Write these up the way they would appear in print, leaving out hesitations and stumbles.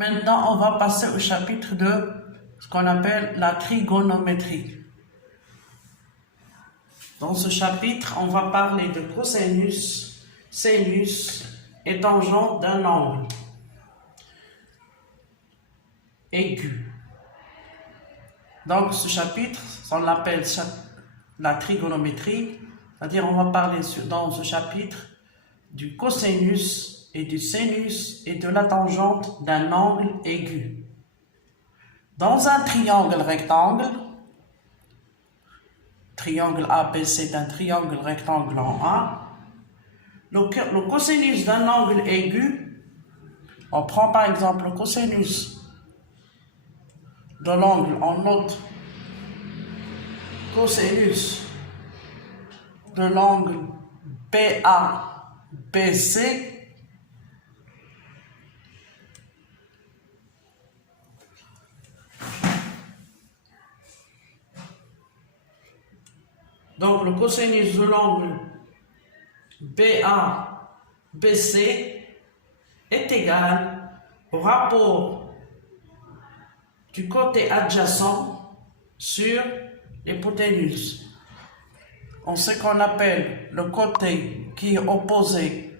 Maintenant, on va passer au chapitre de ce qu'on appelle la trigonométrie. Dans ce chapitre, on va parler de cosinus, sinus et tangente d'un angle aigu. Donc, ce chapitre, on l'appelle la trigonométrie, c'est-à-dire on va parler dans ce chapitre du cosinus et du sinus et de la tangente d'un angle aigu. Dans un triangle rectangle, triangle ABC est un triangle rectangle en A, le cosinus d'un angle aigu, on prend par exemple le cosinus de l'angle, on note cosinus de l'angle BABC donc le cosinus de l'angle BABC est égal au rapport du côté adjacent sur l'hypoténuse. On sait qu'on appelle le côté qui est opposé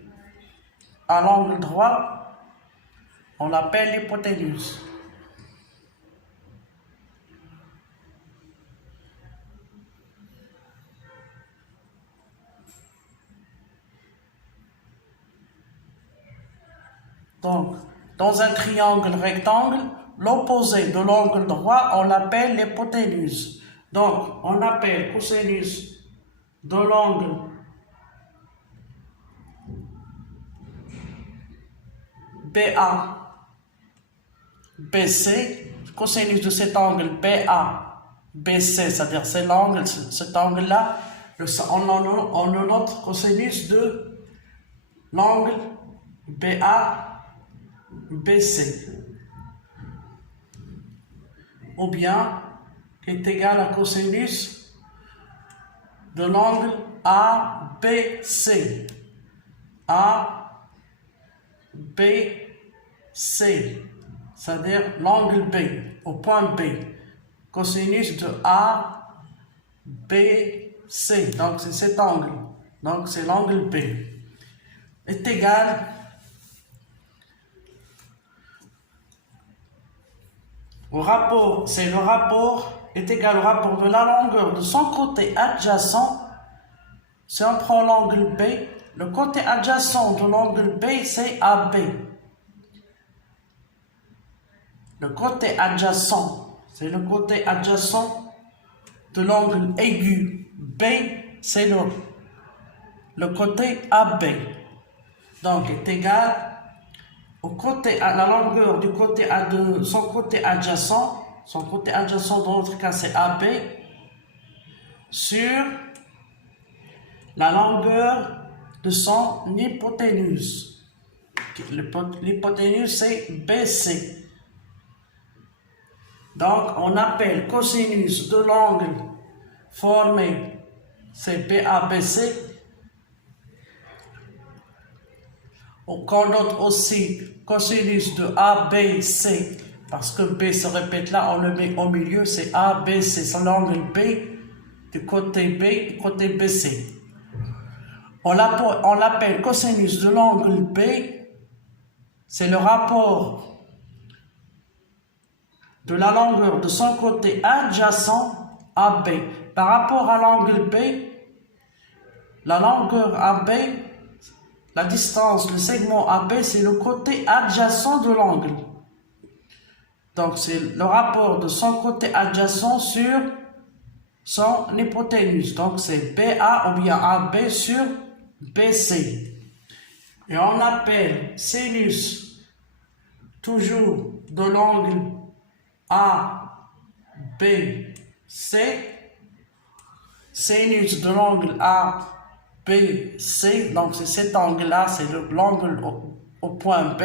à l'angle droit, on l'appelle l'hypoténuse. Donc, dans un triangle rectangle, l'opposé de l'angle droit, on l'appelle l'hypoténuse. Donc, on appelle cosinus de l'angle BABC, cosinus de cet angle BABC, c'est-à-dire c'est l'angle, cet angle-là, on note cosinus de l'angle BABC, ou bien qui est égal à cosinus de l'angle ABC, c'est-à-dire l'angle B, au point B, cosinus de ABC, donc c'est cet angle, donc c'est l'angle B, est égal au rapport, c'est le rapport est égal au rapport de la longueur de son côté adjacent. Si on prend l'angle B, le côté adjacent de l'angle B, c'est AB. Le côté adjacent, c'est le côté adjacent de l'angle aigu B, c'est le côté AB. Donc, est égal au côté, à la longueur du côté de son côté adjacent dans notre cas c'est AB, sur la longueur de son hypoténuse. L'hypoténuse c'est BC. Donc on appelle cosinus de l'angle formé, c'est BABC. Qu'on note aussi cosinus de ABC, parce que B se répète là, on le met au milieu, c'est ABC, c'est l'angle B du côté BC. On l'appelle cosinus de l'angle B, c'est le rapport de la longueur de son côté adjacent AB. Par rapport à l'angle B, la longueur AB, la distance, le segment AB, c'est le côté adjacent de l'angle. Donc, c'est le rapport de son côté adjacent sur son hypoténuse. Donc, c'est BA ou bien AB sur BC. Et on appelle sinus, toujours de l'angle ABC, sinus de l'angle ABC, donc c'est cet angle-là, c'est l'angle au point B,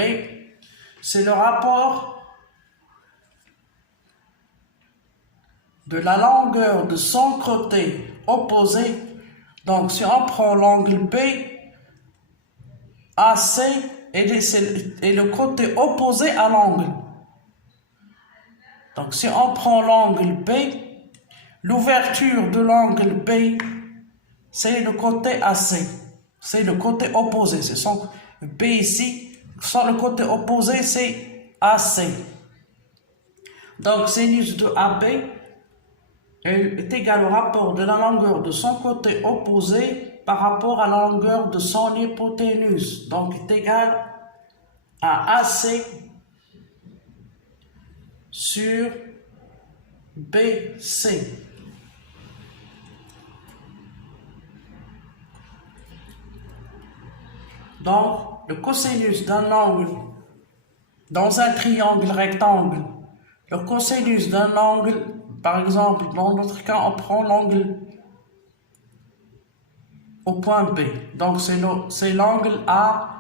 c'est le rapport de la longueur de son côté opposé. Donc si on prend l'angle B, AC est le côté opposé à l'angle. Donc si on prend l'angle B, l'ouverture de l'angle B, c'est le côté AC. C'est le côté opposé. Ce sont B ici, sans le côté opposé, c'est AC. Donc sinus de AB est égal au rapport de la longueur de son côté opposé par rapport à la longueur de son hypoténuse. Donc est égal à AC sur BC. Donc, le cosinus d'un angle dans un triangle rectangle, le cosinus d'un angle, par exemple, dans notre cas, on prend l'angle au point B. Donc, c'est l'angle ABC.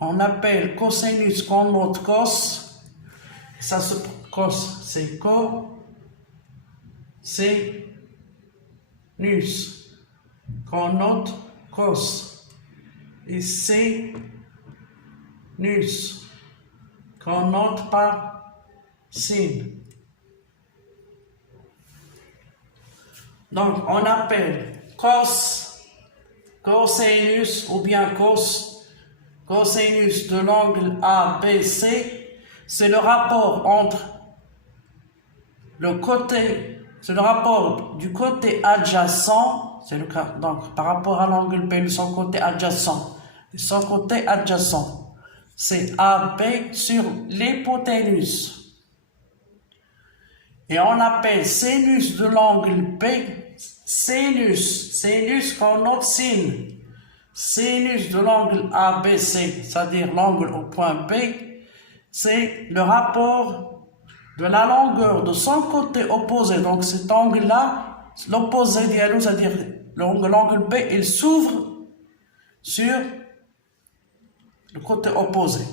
On appelle cosinus qu'on note cos. Ça se cos, c'est cosinus. Qu'on note cos. Et sinus. Qu'on note par sin. Donc, on appelle cosinus ou bien cosinus de l'angle ABC, c'est le rapport entre c'est le rapport du côté adjacent, c'est le cas, donc par rapport à l'angle B de son côté adjacent, c'est AB sur l'hypoténuse. Et on appelle sinus de l'angle B, sinus qu'on note sin. Sinus de l'angle ABC, c'est-à-dire l'angle au point B, c'est le rapport de la longueur de son côté opposé. Donc cet angle-là, l'opposé d'ILO, c'est-à-dire l'angle B, il s'ouvre sur le côté opposé.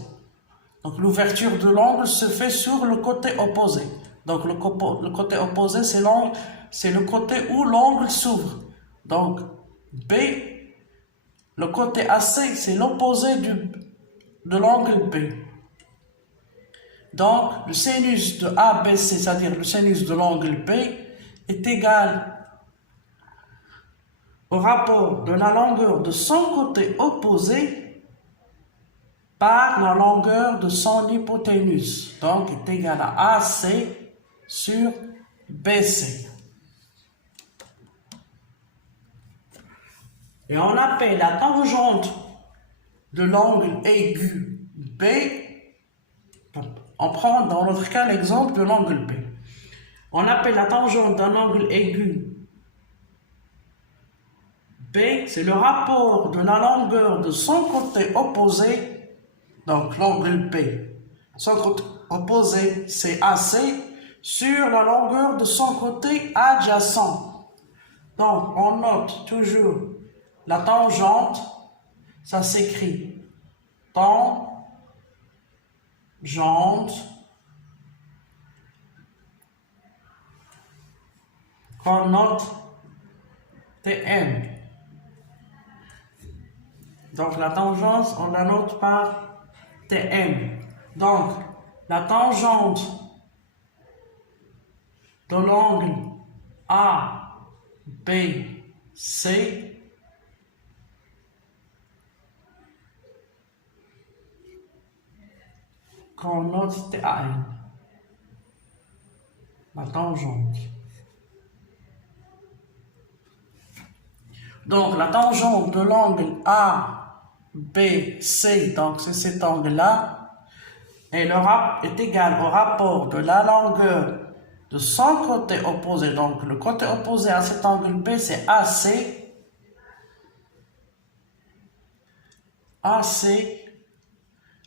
Donc l'ouverture de l'angle se fait sur le côté opposé. Donc le côté opposé, c'est le côté où l'angle s'ouvre. Donc B, le côté AC, c'est l'opposé de l'angle B. Donc le sinus de ABC, c'est-à-dire le sinus de l'angle B, est égal au rapport de la longueur de son côté opposé par la longueur de son hypoténuse. Donc est égal à AC sur BC. Et on appelle la tangente de l'angle aigu B, on prend dans notre cas l'exemple de l'angle B. On appelle la tangente d'un angle aigu B, c'est le rapport de la longueur de son côté opposé, donc l'angle B. Son côté opposé, c'est AC, sur la longueur de son côté adjacent. Donc, on note toujours la tangente, ça s'écrit tangente, qu'on note TM. Donc, la tangente, on la note par TM. Donc, la tangente de l'angle ABC qu'on note TAN. La tangente. Donc, la tangente de l'angle ABC, donc c'est cet angle-là, est égal au rapport de la longueur de son côté opposé. Donc, le côté opposé à cet angle B, c'est AC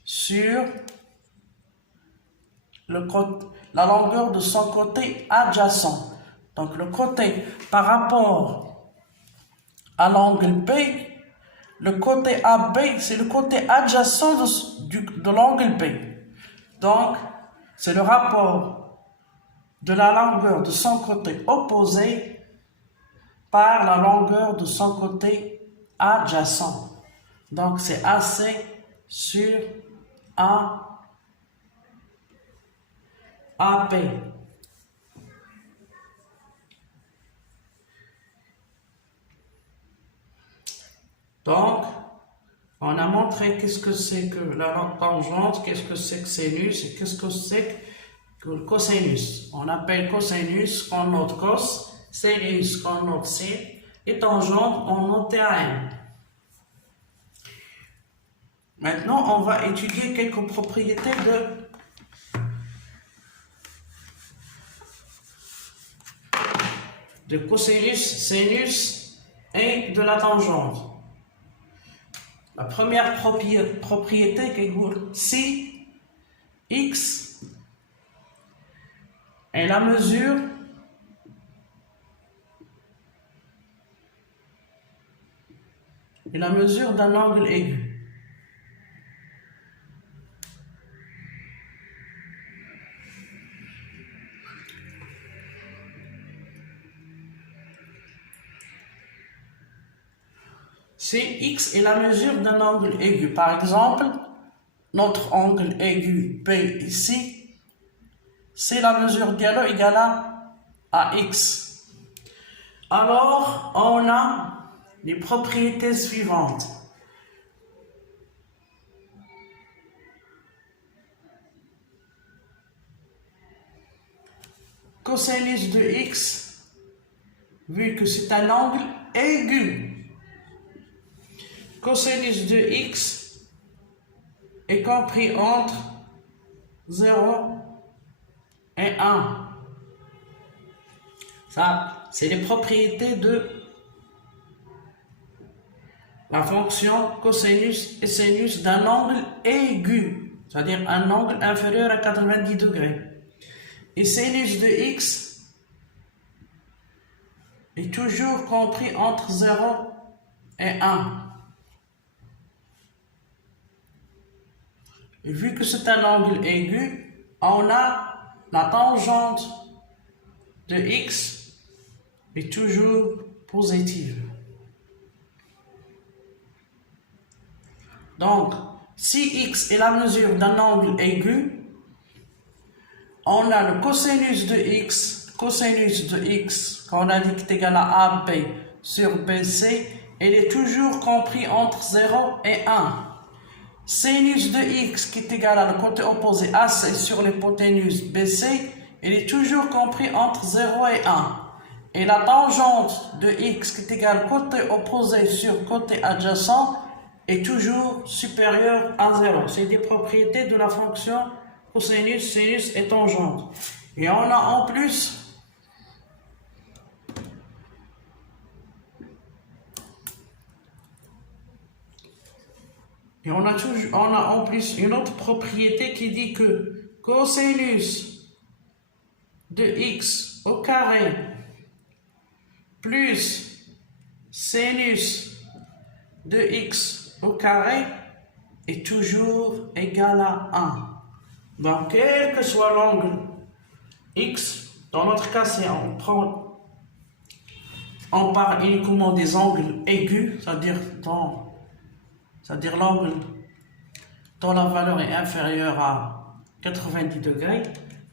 sur la longueur de son côté adjacent. Donc, le côté par rapport à l'angle B, le côté AB, c'est le côté adjacent de l'angle B. Donc, c'est le rapport de la longueur de son côté opposé par la longueur de son côté adjacent. Donc, c'est AC sur AB. Donc, on a montré qu'est-ce que c'est que la tangente, qu'est-ce que c'est que sinus et qu'est-ce que c'est que le cosinus. On appelle cosinus qu'on note cos, sinus qu'on note sin et tangente on note tan. Maintenant, on va étudier quelques propriétés de cosinus, sinus et de la tangente. La première propriété est si x est la mesure d'un angle aigu. Si x est la mesure d'un angle aigu, par exemple, notre angle aigu P ici, c'est la mesure dialo égale à x. Alors, on a les propriétés suivantes. Cosinus de x, vu que c'est un angle aigu, cosinus de x est compris entre 0 et 1. Ça, c'est les propriétés de la fonction cosinus et sinus d'un angle aigu, c'est-à-dire un angle inférieur à 90 degrés. Et sinus de x est toujours compris entre 0 et 1. Et vu que c'est un angle aigu, on a la tangente de x est toujours positive. Donc, si x est la mesure d'un angle aigu, on a le cosinus de x, qu'on a dit qu'il est égal à AB sur BC, il est toujours compris entre 0 et 1. Sinus de x qui est égal à le côté opposé AC sur l'hypoténuse BC, il est toujours compris entre 0 et 1. Et la tangente de x qui est égale au côté opposé sur côté adjacent est toujours supérieure à 0. C'est des propriétés de la fonction cosinus, sinus et tangente. Et on a en plus une autre propriété qui dit que cosinus de x au carré plus sinus de x au carré est toujours égal à 1. Donc, quel que soit l'angle x, dans notre cas, on parle uniquement des angles aigus, c'est-à-dire l'angle dont la valeur est inférieure à 90 degrés,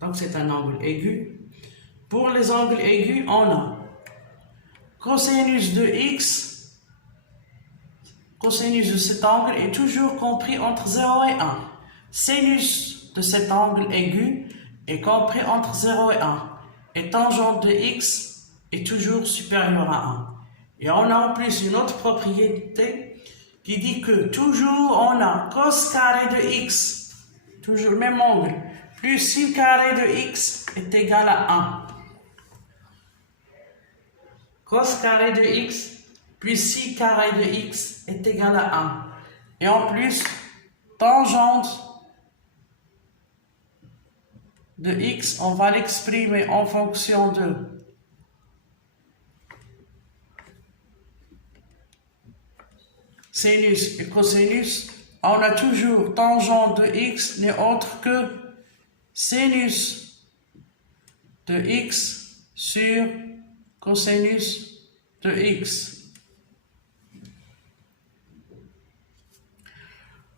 donc c'est un angle aigu. Pour les angles aigus, on a cosinus de x, cosinus de cet angle est toujours compris entre 0 et 1. Sinus de cet angle aigu est compris entre 0 et 1. Et tangente de x est toujours supérieure à 1. Et on a en plus une autre propriété qui dit que toujours on a cos carré de x, toujours le même angle, plus sin carré de x est égal à 1. Cos carré de x plus sin carré de x est égal à 1. Et en plus, tangente de x, on va l'exprimer en fonction de sinus et cosinus. On a toujours tangente de x n'est autre que sinus de x sur cosinus de x.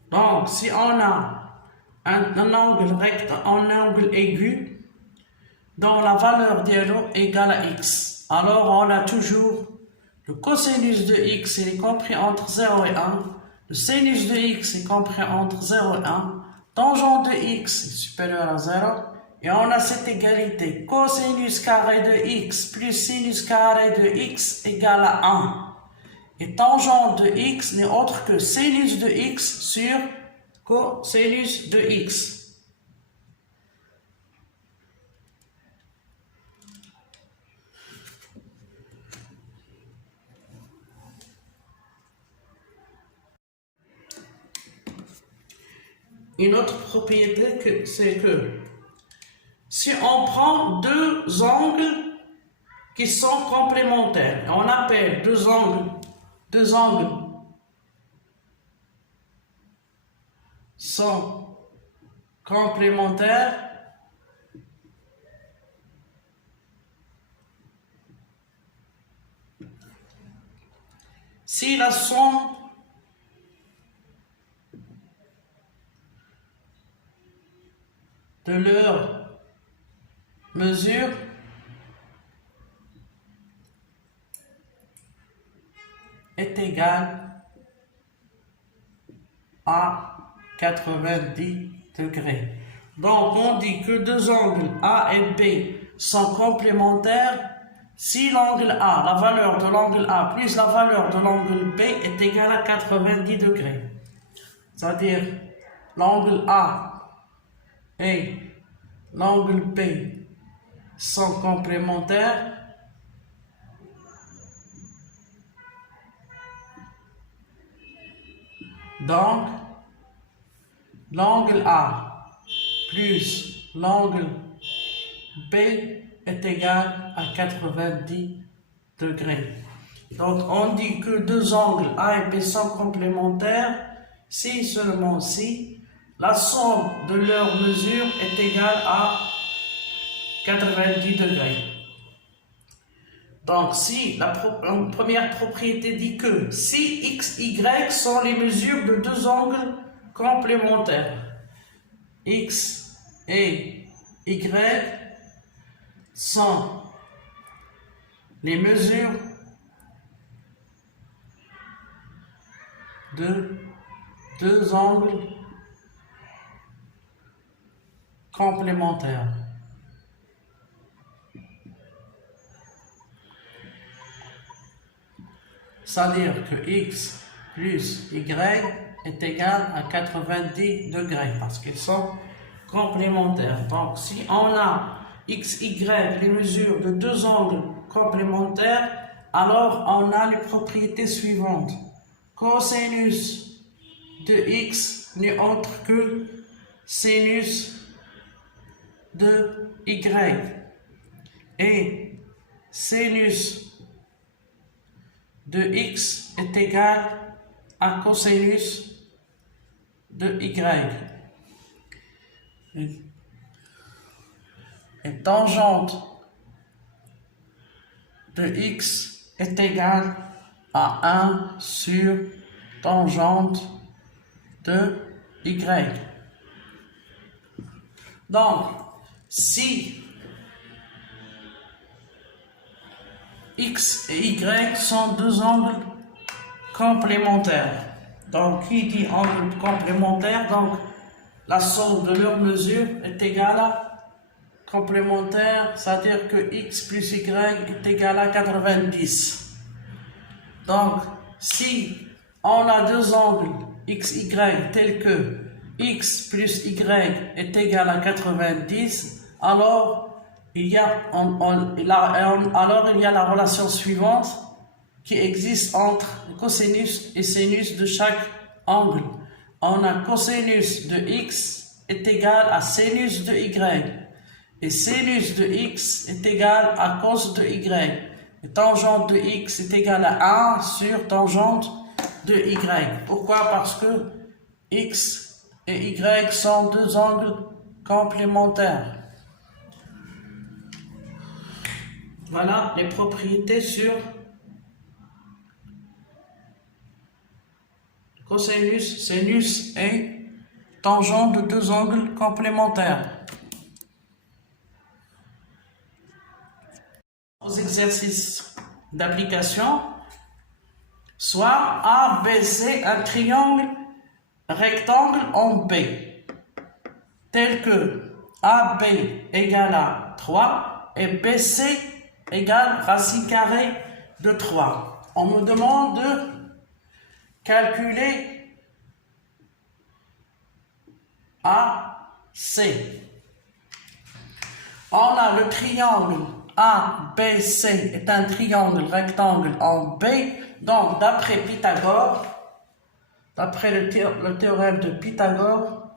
Donc, si on a un angle recte, un angle aigu, dont la valeur d'ILO est égale à x. Alors on a toujours le cosinus de x, il est compris entre 0 et 1. Le sinus de x est compris entre 0 et 1. Tangente de x est supérieur à 0. Et on a cette égalité. Cosinus carré de x plus sinus carré de x égale à 1. Et tangente de x n'est autre que sinus de x sur cosinus de x. Une autre propriété, c'est que si on prend deux angles qui sont complémentaires, on appelle deux angles sont complémentaires, si la somme de leur mesure est égale à 90 degrés. Donc on dit que deux angles A et B sont complémentaires si l'angle A, la valeur de l'angle A plus la valeur de l'angle B est égale à 90 degrés. C'est-à-dire l'angle A et l'angle B sont complémentaires donc l'angle A plus l'angle B est égal à 90 degrés. Donc on dit que deux angles A et B sont complémentaires si seulement si la somme de leurs mesures est égale à 90 degrés. Donc si la première propriété dit que si x, y sont les mesures de deux angles complémentaires, x et y sont les mesures de deux angles complémentaires. C'est-à-dire que x plus y est égal à 90 degrés parce qu'ils sont complémentaires. Donc si on a x, y, les mesures de deux angles complémentaires, alors on a les propriétés suivantes. Cosinus de x n'est autre que sinus de y et sinus de x est égal à cosinus de y. Et tangente de x est égal à 1 sur tangente de y. Donc, si x et y sont deux angles complémentaires, donc qui dit angle complémentaire, donc la somme de leurs mesures est égale à complémentaire, c'est-à-dire que x plus y est égal à 90. Donc, si on a deux angles x, y tels que x plus y est égal à 90, alors il y a la relation suivante qui existe entre cosinus et sinus de chaque angle. On a cosinus de x est égal à sinus de y. Et sinus de x est égal à cos de y. Et tangente de x est égal à 1 sur tangente de y. Pourquoi? Parce que x et y sont deux angles complémentaires. Voilà les propriétés sur cosinus, sinus et tangente de deux angles complémentaires. aux exercices d'application, soit ABC, un triangle rectangle en B, tel que AB égale à 3 et BC égale racine carrée de 3. On me demande de calculer AC. On a le triangle ABC est un triangle rectangle en B. Donc, d'après Pythagore, d'après le théorème de Pythagore,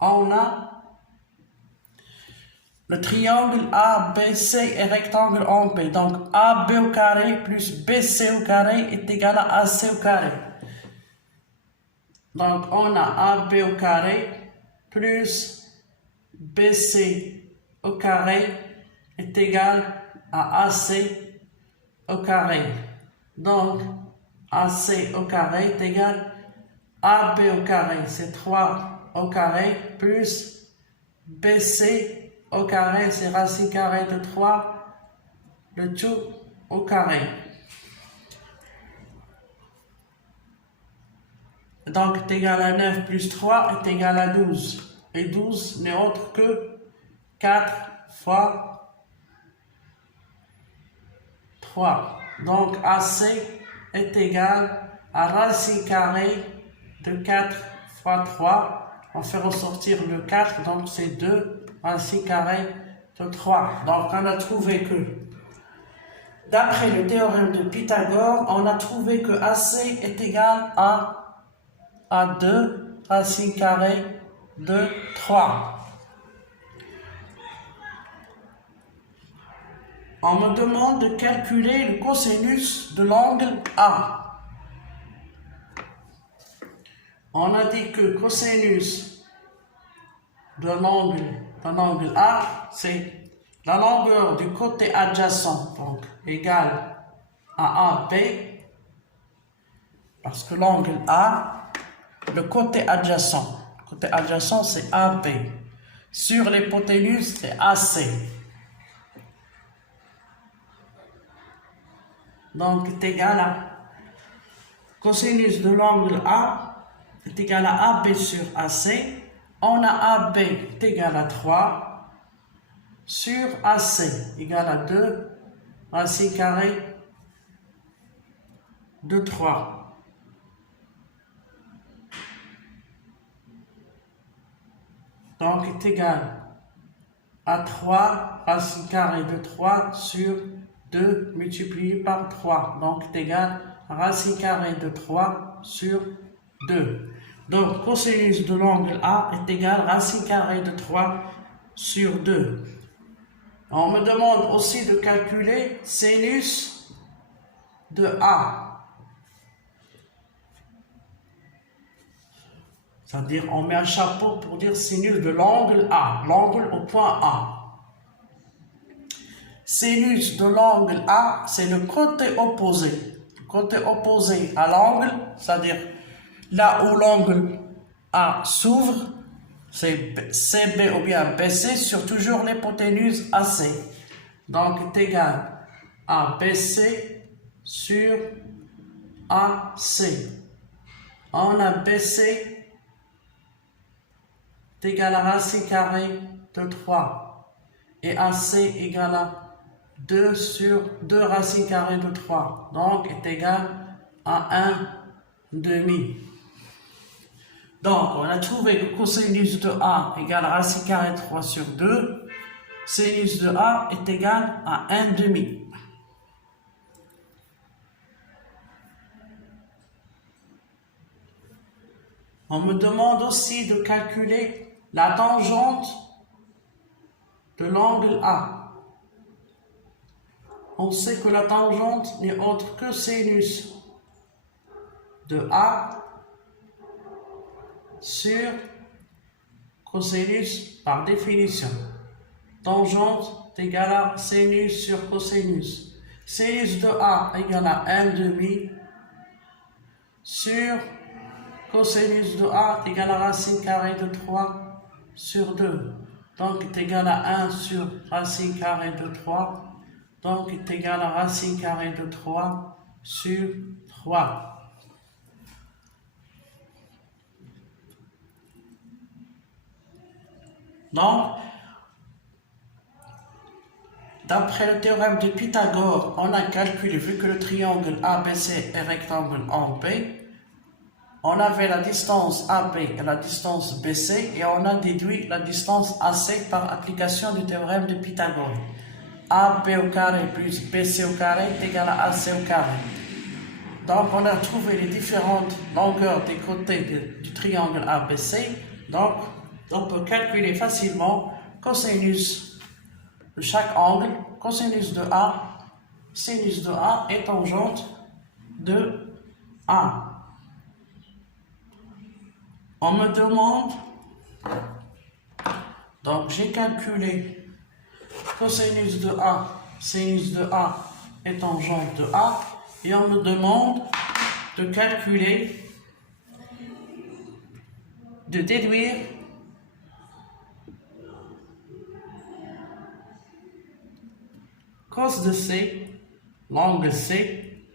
on a le triangle ABC est rectangle en B. Donc, AB au carré plus BC au carré est égal à AC au carré. Donc, on a AB au carré plus BC au carré est égal à AC au carré. Donc, AC au carré est égal à AB au carré. C'est 3 au carré plus BC au carré, c'est racine carrée de 3, le tout au carré. Donc, est égal à 9 plus 3 est égal à 12. Et 12 n'est autre que 4 fois 3. Donc, AC est égal à racine carrée de 4 fois 3. On fait ressortir le 4, donc c'est 2 racine carrée de 3. Donc, on a trouvé que, d'après le théorème de Pythagore, on a trouvé que AC est égal à 2 racine carrée de 3. On me demande de calculer le cosinus de l'angle A. On a dit que cosinus de l'angle A, c'est la longueur du côté adjacent, donc égale à AB, parce que l'angle A, le côté adjacent c'est AB. Sur l'hypoténuse, c'est AC. Donc, est égal à cosinus de l'angle A est égal à AB sur AC. On a AB est égal à 3 sur AC égal à 2 racine carrée de 3. Donc, est égal à 3 racine carrée de 3 sur 2 multiplié par 3. Donc, est égal à racine carrée de 3 sur 2. Donc, cosinus de l'angle A est égal à racine carrée de 3 sur 2. On me demande aussi de calculer sinus de A. C'est-à-dire, on met un chapeau pour dire sinus de l'angle A, l'angle au point A. Sinus de l'angle A, c'est le côté opposé. Le côté opposé à l'angle, c'est-à-dire là où l'angle A s'ouvre, c'est CB ou bien BC sur toujours l'hypoténuse AC. Donc, est égal à BC sur AC. On a BC est égal à racine carrée de 3. Et AC égale à 2 sur 2 racine carrée de 3. Donc, est égal à 1 demi. Donc, on a trouvé que cosinus de A égale à racine carrée de 3 sur 2. Sinus de A est égal à 1 demi. On me demande aussi de calculer la tangente de l'angle A. On sait que la tangente n'est autre que sinus de A sur cosinus par définition. Tangente est égale à sinus sur cosinus. Sinus de A égale à 1 demi sur Cosinus de A est égal à racine carrée de 3 sur 2. Donc, est égal à 1 sur racine carrée de 3. Donc, est égal à racine carrée de 3 sur 3. Donc, d'après le théorème de Pythagore, on a calculé, vu que le triangle ABC est rectangle en B, on avait la distance AB et la distance BC et on a déduit la distance AC par application du théorème de Pythagore. AB au carré plus BC au carré est égal à AC au carré. Donc on a trouvé les différentes longueurs des côtés du triangle ABC. Donc on peut calculer facilement cosinus de chaque angle, cosinus de A, sinus de A et tangente de A. On me demande, donc j'ai calculé cosinus de A, sinus de A et tangente de A, et on me demande de calculer, de déduire cos de C, l'angle C,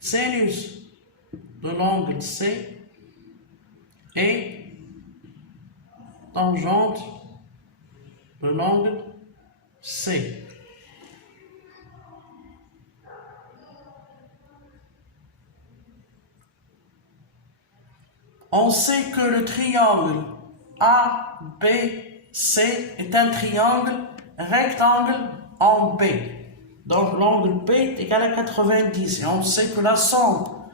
sinus de l'angle C, et tangente de l'angle C. On sait que le triangle ABC est un triangle rectangle en B. Donc l'angle B est égal à 90. Et on sait que la somme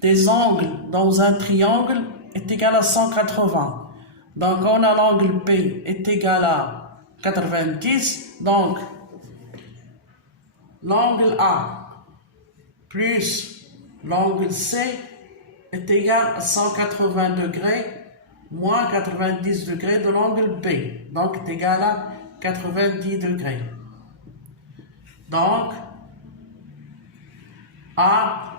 des angles dans un triangle est égal à 180. Donc on a l'angle B est égal à 90. Donc l'angle A plus l'angle C est égal à 180 degrés moins 90 degrés de l'angle B. Donc est égal à 90 degrés. Donc A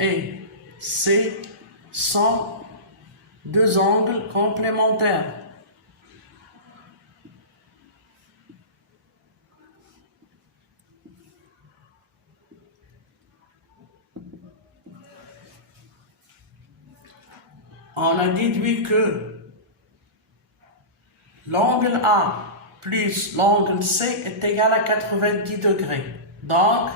et C sont deux angles complémentaires. On a déduit que l'angle A plus l'angle C est égal à 90 degrés. Donc,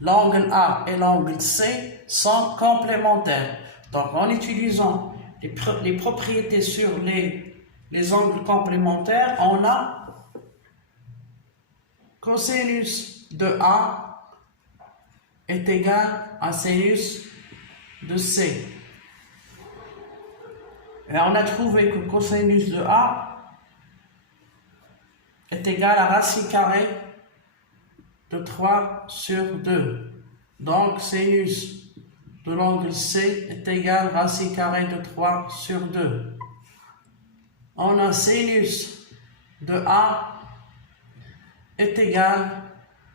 l'angle A et l'angle C sont complémentaires. Donc, en utilisant les propriétés sur les angles complémentaires, on a cosinus de A est égal à sinus de C. Et on a trouvé que cosinus de A est égal à racine carrée de 3 sur 2. Donc, sinus de l'angle C est égal à racine carrée de 3 sur 2. On a sinus de A est égal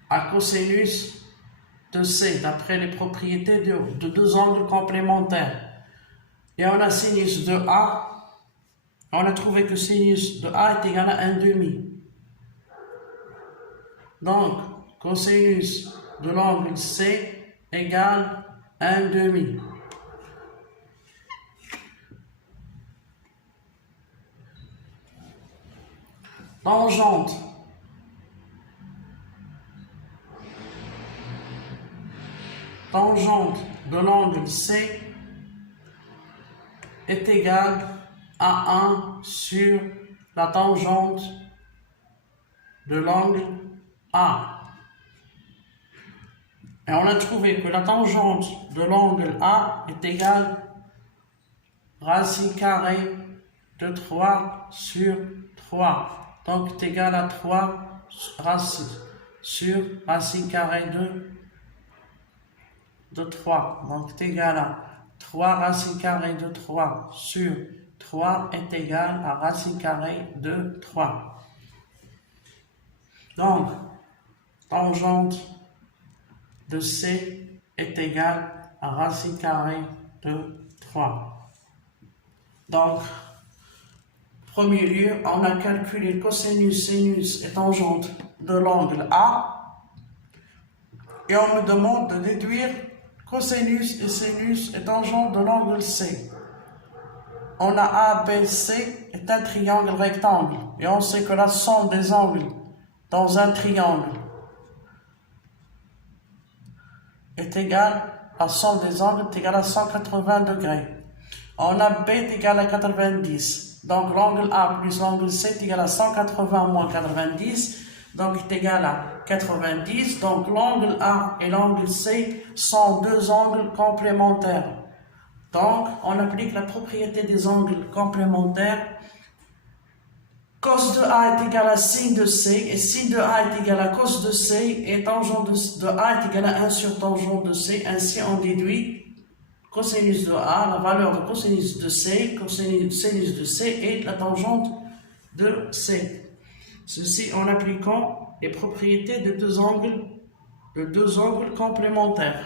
à cosinus de C, d'après les propriétés de deux angles complémentaires. Et on a sinus de A, on a trouvé que sinus de A est égal à 1/2. Donc, cosinus de l'angle C égale 1/2. Tangente de l'angle C est égale à 1 sur la tangente de l'angle A. Et on a trouvé que la tangente de l'angle A est égale à racine carrée de 3 sur 3. Donc est égal à 3 sur racine carrée de 3. Donc est égal à 3 racine carrée de 3 sur 3 est égal à racine carrée de 3. Donc, tangente de C est égale à racine carrée 2, 3. Donc, premier lieu, on a calculé cosinus, sinus et tangente de l'angle A. Et on me demande de déduire cosinus et sinus et tangente de l'angle C. On a ABC est un triangle rectangle. Et on sait que la somme des angles dans un triangle est égale, la somme des angles est égale à 180 degrés. On a B est égal à 90. Donc l'angle A plus l'angle C est égal à 180 moins 90. Donc est égal à 90. Donc l'angle A et l'angle C sont deux angles complémentaires. Donc on applique la propriété des angles complémentaires. Cos de A est égal à sin de C, et sin de A est égal à cos de C, et tangente de A est égal à 1 sur tangente de C. Ainsi, on déduit cosinus de A, la valeur de cosinus de C, cosinus de C et la tangente de C. Ceci en appliquant les propriétés de deux angles complémentaires.